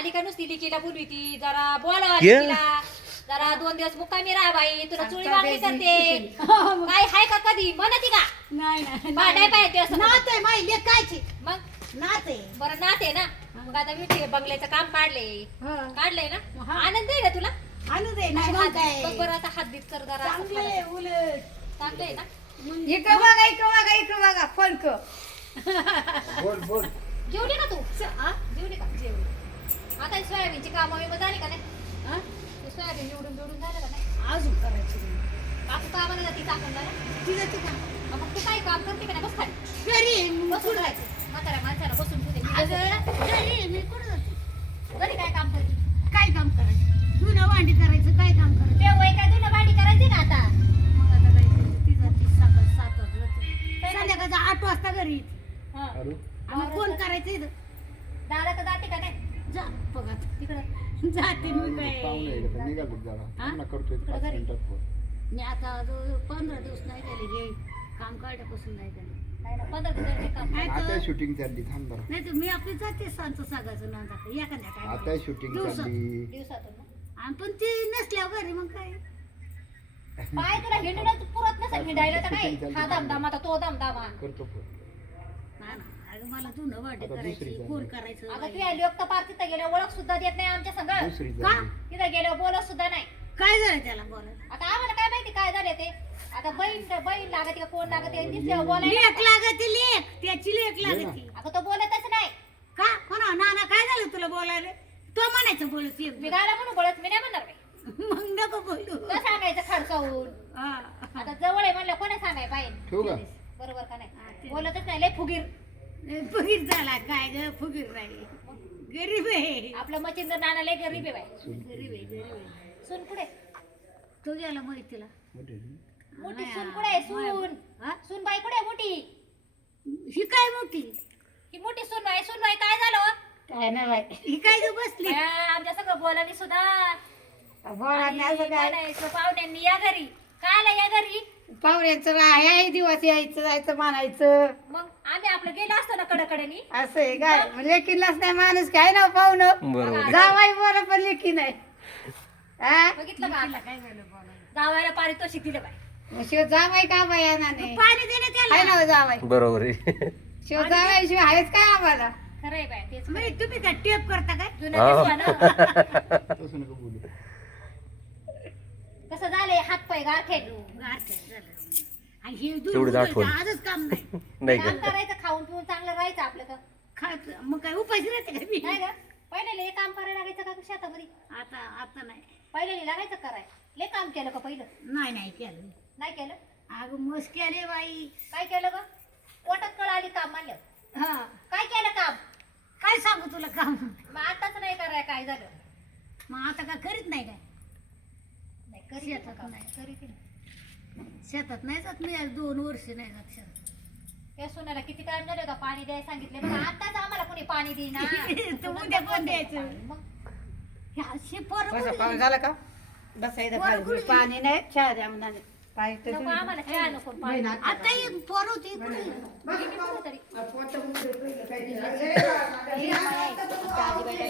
आली का नुसती लिकीला बोलवी ती जरा बोला ये. तिला जरा 2 दिवस मुक्कामी राहा बाई तुला चुळी मागणी करते काय हाय का कधी म्हणती का नाही भांडाय पाहिजे असं नात आहे माई लेकायची मग नात आहे बरं नाते ना मग आता मी ते बंगल्याचं काम काढलंय ना हा. आनंद आहे ना तुला आणू दे नाही मग काय बघ बरं आता हात बीत कर जरा असं चांगले थोडंसं. उलट चांगलं आहे ना इकडं बघा इकडं बघा फळक बोल बोल जेवली ना तू जेवली का जेवली आता ही सोयाबीनची कामं विमं झाली का नाही ते सोयाबीन निवडून झालं का नाही अजून करायची काकू कामाला जाती चाकणला ना तिचं ते का मग तू काय काम करते का नाही बस खाली घरी बसून राहायचं म्हाताऱ्या माणसाला बसून ठेवते मी अगं, घरी मी कुठं जाते घरी काय काम करते काय काम करायचं धुणं भांडी करायचं काय काम करायचं ते वय काय तुला भांडी करायची ना आता मग आता काय करायचं? ती जाते सकाळ 7 वाजता जाते. संध्याकाळचं 8 वाजता घरी येते. हा. अरे आणि कोण करायचं इथं दादा तर जाते का नाही जा बघा तिकडं जाते मी काय पाहुणे आहे का? निघालो जरा हा? थांब ना, करतोय 5 घरी. मिनिटात फोन. मी आता जो 15 दिवस नाही गेले हे काम काढल्यापासून नाही गेले नाही ना 15 दिवसाचे काम नाही आता तर शूटिंग चालली थांब जरा नाही तर मी आपली जाते सांगतो सांगायचं ना जाते एखाद्या काय आता शूटिंग दिवसात. चालली दिवसातून ना. आणि पण ती नसल्यावर घरी मग काय पाय तुला हिंडूनच पुरत नसेल हिंडायला तर काय हा दमदाम आता तो दमदामा करतो फोन. ना ना अगं मला धुणं भांडी आता करायची दुसरी कोण झाली. करायचं अगं तू लोक तर पार तिथं गेल्या ओळख सुद्धा देत नाही आमच्या संग दुसरी का? झाली तिथं गेल्यावर बोलत सुद्धा नाही काय झालं त्याला बोलायला आता आम्हाला काय माहिती काय झाले ते आता बहीण लागते का कोण लागते दिसल्यावर बोलायला लेख लागती लेख त्याची लेख लागती अगं तो बोलतच नाही का कोणा नाना काय झालं तुला बोलायला तो म्हणायचं बोलत एक मी गायला म्हणून बोलत मी नाही म्हणणार बाई. मग नको बोलू तुला सांगायचं खडकावून हा. आता जवळ आहे म्हणलं कोणा सांगाय पाहिजे ठेवू का बरोबर का हा, नाही ते- बोलतच नाही लय फुगीर फुगीर झाला काय ग फुगीर नाही गरीब आहे आपलं मचिंद्र नाना लय गरीब आहे बाई गरीब आहे गरीब आहे सून पुढे तो गेला माहितीला मोठी आहे. मोठी सून कुठे आहे सून हा? सून बाई कुठे आहे मोठी ही काय मोठी ही मोठी सून बाई काय झालं हो? काय नाही बाई ही काय तू बसली आमच्या सगळं बोलानी सुद्धा बोला नाही असं काय म्हणायचं पाहुण्यांनी या घरी काय आलं या घरी पाहुण्याचं आहे दिवस यायचं जायचं मानायचं मग आम्ही आपलं गेलो असतो ना कडकडनी असं आहे काय लेकीलाच नाही माणूस काय ना पाहुणं बरोबर जावाई बोला पण लेकी नाही हा? बघितलं का आता? काय झालं बोलायला? जावायला पारितोषिक दिलं बाई मग शिव जावाई का बाया पाणी देणे त्याला ना जावाई बरोबर आहे शिव जावाई शिव आहेच काय आम्हाला खरंय बाय तेच तुम्ही काय टेप करता काय जुनं हा. दिसवा ना तसं नका बोलू कसं झालंय हात पाय गारखे आणि हे दूध तेवढीच आठवण. उचलायचं आजच काम नाही नाही काम का करायचं खाऊन पिऊन चांगलं राहायचं आपलं तर खायचं मग काय उपाशी राहते का मी नाही का पहिले हे काम करायला लागायचं का शेतामध्ये आता आता नाही पहिले लागायचं कराय लय काम केलं का पहिलं नाही नाही केलं नाही केलं अगं मस्त केले बाई काय केलं ग पोटात कळ आली काम मानलं हा काय केलं काम काय सांगू तुला काम मग आताच नाही कराय काय झालं मग आता का करीत नाही काय नाही करी शेतात काम नाही. करी ती. शेतात नाही जात मी आज 2 वर्ष नाही जात शेतात त्या सोन्याला किती टाइम झाले का पाणी द्यायला सांगितले बघा आताच आम्हाला कोणी पाणी देईना तर उद्या कोण द्यायचं? मग ह्या अशी पोरं बसा, कुठे पाणी झालं का बसायचं वर खाली. कुठे? पाणी नाही चहा द्या म्हणाले पाणी तर नको आम्हाला खेळा नको पाणी आता एक पोर होती कुठे? किती तरी पोट उघडं पहिलं काही नाही. ही आम्हाला आहे. आजी बाई